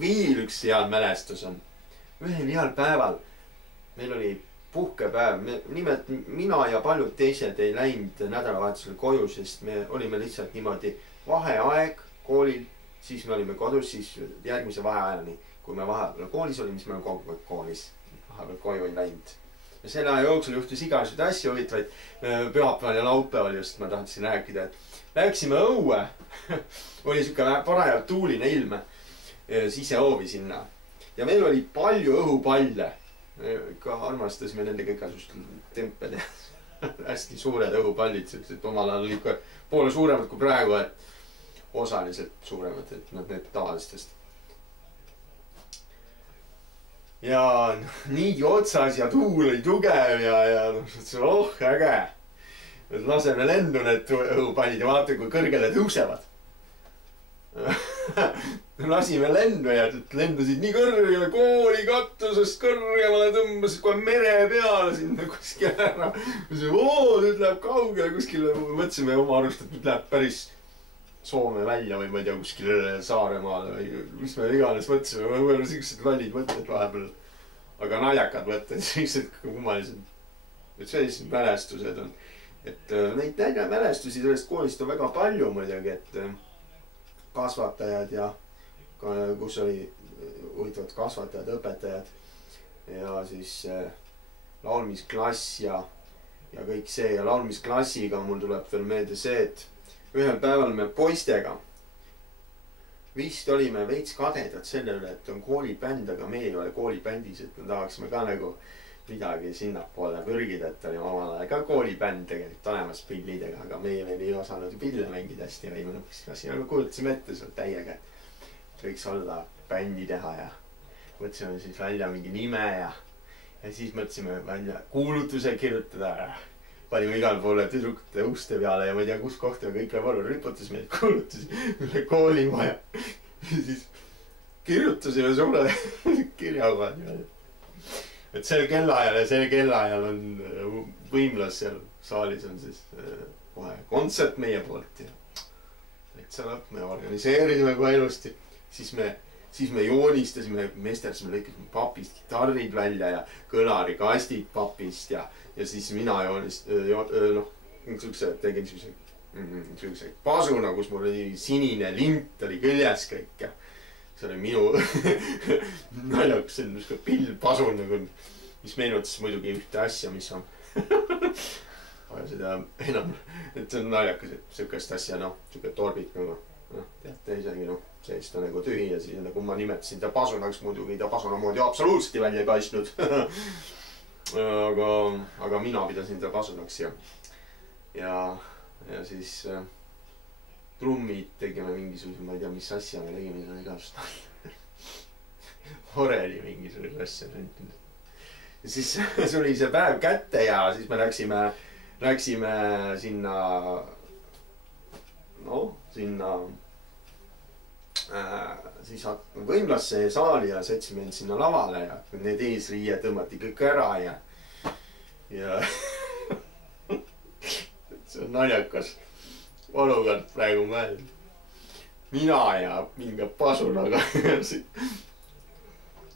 veel üks hea mälestus on. Ühel heal päeval, meil oli puhkepäev, nimelt mina ja paljud teised ei läinud nädalavahetusel koju, sest me olime lihtsalt niimoodi vaheaeg koolil, siis me olime kodus, siis järgmise vaheajani, kui me vahepeal koolis olime, siis me olime kogu aeg koolis, vahepeal koju ei läinud. Ja selle aja jooksul juhtus igasuguseid asju huvitavaid, pühapäeval ja laupäeval just ma tahtsin rääkida, et läksime õue, oli siuke parajalt tuuline ilm, sisehoovi sinna ja meil oli palju õhupalle. Ka armastasime nendega igasugust temped ja hästi suured õhupallid, sellised omal ajal ikka poole suuremad kui praegu, et osaliselt suuremad, et need tavalistest. Ja niidi otsas ja tuul oli tugev ja äge. Laseme lendu need õhupallid ja vaata, kui kõrgele tõusevad. Lasime lendu ja lendasid nii kõrgele kooli katusest kõrgemale, tõmbasid kohe mere peale sinna kuskile ära. Nüüd läheb kaugele kuskile, mõtlesime oma arust, et nüüd läheb päris Soome välja või ma ei tea, kuskile Saaremaale või mis me iganes mõtlesime. Võib-olla sellised lollid mõtted vahepeal, aga naljakad mõtted, sellised kummalised. Et sellised mälestused on. Et neid mälestusi sellest koolist on väga palju muidugi, et kasvatajad ja kus oli huvitavad kasvatajad, õpetajad ja siis laulmisklass ja kõik see ja laulmisklassiga mul tuleb veel meelde see, et ühel päeval me poistega vist olime veits kadedad selle üle, et on koolibänd, aga me ei ole koolibändis, et me tahaksime ka nagu midagi sinnapoole pürgida, et oli omal ajal ka koolibänd tegelikult olemas pillidega, aga meie veel ei osanud pille mängida hästi ja me kuulutasime ette seal täiega, et võiks olla bändi teha ja mõtlesime siis välja mingi nime ja siis mõtlesime välja kuulutuse kirjutada. Panime igal poole tüdrukute uste peale ja ma ei tea, kus kohta me kõik veel riputasime neid kuulutusi üle koolimaja. Siis kirjutasime suure kirjaga. Et sel kellaajal on võimlas seal saalis on siis kohe kontsert meie poolt ja täitsa lõpp, me organiseerisime kohe ilusti. Siis me joonistasime, mestersime, lõikasime papist kitarrid välja ja kõlarikastid papist ja siis mina tegin siukse pasuna, kus mul oli sinine lint oli küljes kõik ja see oli minu naljakas, see on niisugune pillpasun, mis meenutas muidugi ühte asja, mis on aga seda enam, et see on naljakas, et siukest asja, siuke torbik nagu teate isegi, sellist on nagu tühi ja siis nagu ma nimetasin ta pasunaks, muidugi ta pasuna moodi absoluutselt välja ei paistnud. Aga mina pidasin ta pasunaks ja siis trummid tegime mingisuguse, ma ei tea, mis asja me tegime seda igast. Horeli mingisuguse asja. Ja siis suli see päev kätte ja siis me läksime sinna siis võimlasse saali ja sätsime end sinna lavale ja need eesriied tõmmati kõik ära ja see on naljakas olukord praegu meil. Mina ja mingi pasunaga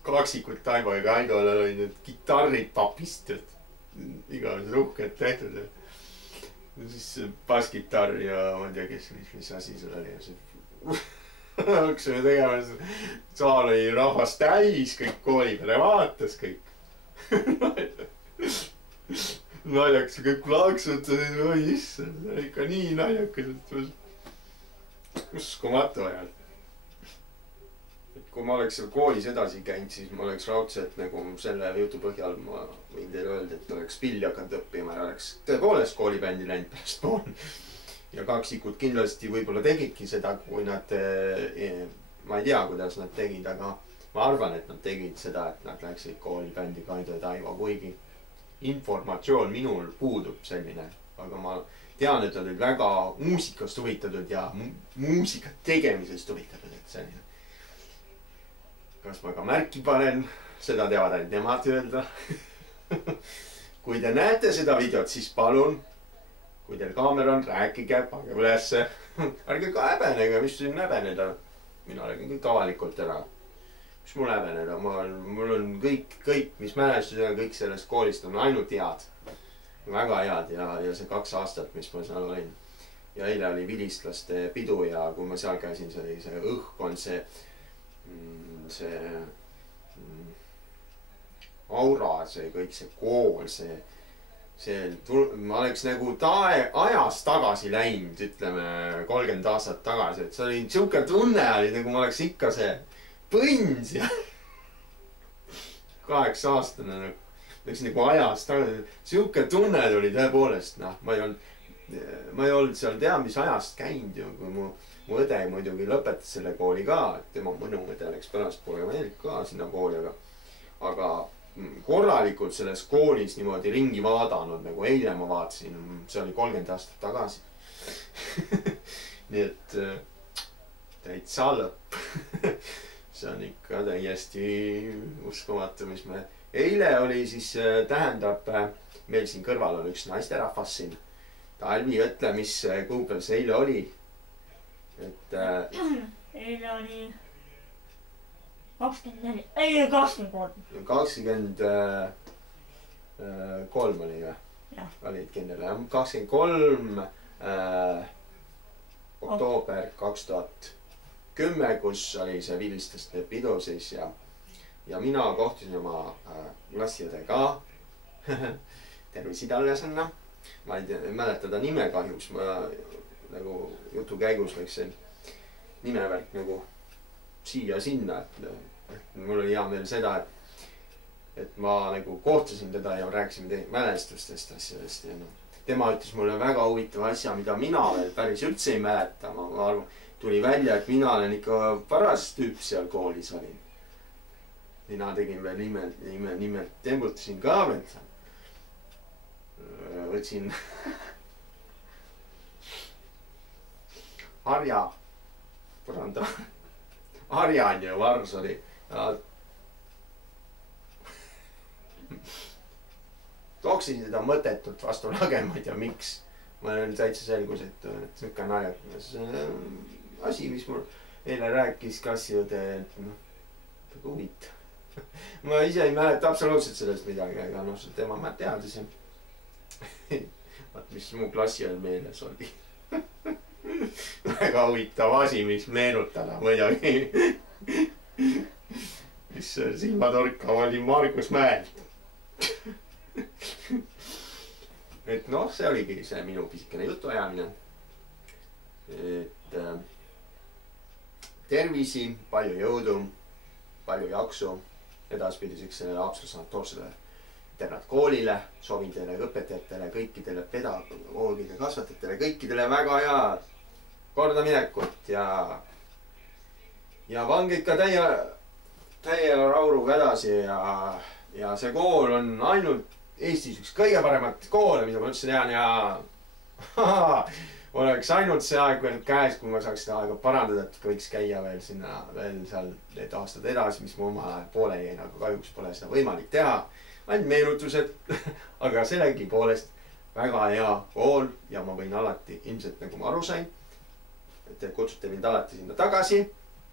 kaksikult Taivo ja Kaidole oli need kitarrid papist, igavesed uhked tehtud ja siis basskitarr ja ma ei tea, mis asi seal oli ja see hakkasime tegema, saal oli rahvast täis, kõik kooli peale vaatas kõik. Naljakas, kõik plaksutasid, oi issand, see oli ikka nii naljakas, et uskumatu ajal. Kui ma oleks seal koolis edasi käinud, siis ma oleks raudselt nagu selle jutu põhjal ma võin teile öelda, et oleks pilli hakanud õppima ja oleks tõepoolest koolibändi läinud pärast pool. Ja kaksikud kindlasti võib-olla tegidki seda, kui nad, ma ei tea, kuidas nad tegid, aga ma arvan, et nad tegid seda, et nad läksid koolibändi Kaido ja Taivo, kuigi informatsioon minul puudub selline, aga ma tean, et nad olid väga muusikast huvitatud ja muusikat tegemisest huvitatud, et selline. Kas ma ka märki panen, seda teavad ainult nemad öelda. Kui te näete seda videot, siis palun, kui teil kaamera on, rääkige, pange ülesse. Ärge ka häbenege, mis siin häbeneda. Mina räägin kõik avalikult ära. mis mul häbeneda, mul on kõik, mis mälestused on, kõik sellest koolist on ainult head. Väga head ja see 2 aastat, mis ma seal olin. Ja eile oli vilistlaste pidu ja kui ma seal käisin, see oli see õhkkond, see aura, see kõik, see kool, ma oleks nagu ajas tagasi läinud, ütleme 30 aastat tagasi, et see oli siuke tunne oli, nagu ma oleks ikka see põns ja 8-aastane läks nagu ajas tagasi. Siuke tunne tuli tõepoolest, noh, ma ei olnud seal mis ajast käinud ju, kui mu õde muidugi lõpetas selle kooli ka, et tema mõnu õde läks pärastpoole ka sinna kooli, aga korralikult selles koolis niimoodi ringi vaadanud, nagu eile ma vaatasin, see oli 30 aastat tagasi. Nii et täitsa lõpp. See on ikka täiesti uskumatu, mis me... Eile oli siis, tähendab, meil siin kõrval on üks naisterahvas siin. Talvi, ütle, mis kuupäev see eile oli? Eile oli 24, ei 23. 23 oli või? Olid kindel, jah. 23 oktoober 2010, kus oli see vilistlaste pidu siis ja mina kohtusin oma klassiõde ka. Tervisi talle sinna. Ma ei mäleta ta nime kahjuks, ma nagu jutu käigus läksin nimevärk nagu siia-sinna, et mul oli hea meel seda, et ma nagu kohtasin teda ja rääkisime mälestustest asjadest ja tema ütles mulle väga huvitava asja, mida mina veel päris üldse ei mäleta. Ma arvan, tuli välja, et mina olen ikka paras tüüp seal koolis olin. Mina tegin veel nimelt tembutasin ka veel. Võtsin harja põranda. Harjan ja vars oli. Tooksin seda mõtetut vastu lage, ma ei tea miks. Ma olen täitsa selgus, et niisugune naljakas asi, mis mul eile rääkis klassiõde, et huvitav. Ma ise ei mäleta absoluutselt sellest midagi, aga tema ma teadis ja vaat mis mu klassiõel meeles oli. Väga huvitav asi, mis meenutada muidugi. Mis silmatorkav oli Margus Mäelt. Et noh, see oligi see minu pisikene jutuajamine. Et tervisi, palju jõudu, palju jaksu edaspidiseks sellele Haapsalu sanatoorsele internaatkoolile. Soovin teile õpetajatele, kõikidele pedagoogide kasvatajatele, kõikidele väga head kordaminekut ja pange ikka täie rauruga edasi ja see kool on ainult Eestis üks kõige paremat koole, mida ma üldse tean ja oleks ainult see aeg veel käes, kui ma saaks seda aega parandada, et võiks käia veel sinna veel seal need aastad edasi, mis mu omal ajal poole jäin, aga kahjuks pole seda võimalik teha. Ainult meenutused, aga sellegi poolest väga hea kool ja ma võin alati ilmselt, nagu ma aru sain, et te kutsute mind alati sinna tagasi.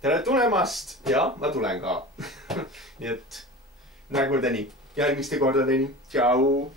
Tere tulemast ja ma tulen ka. Nii et nägudeni, järgmiste kordadeni. Tšau!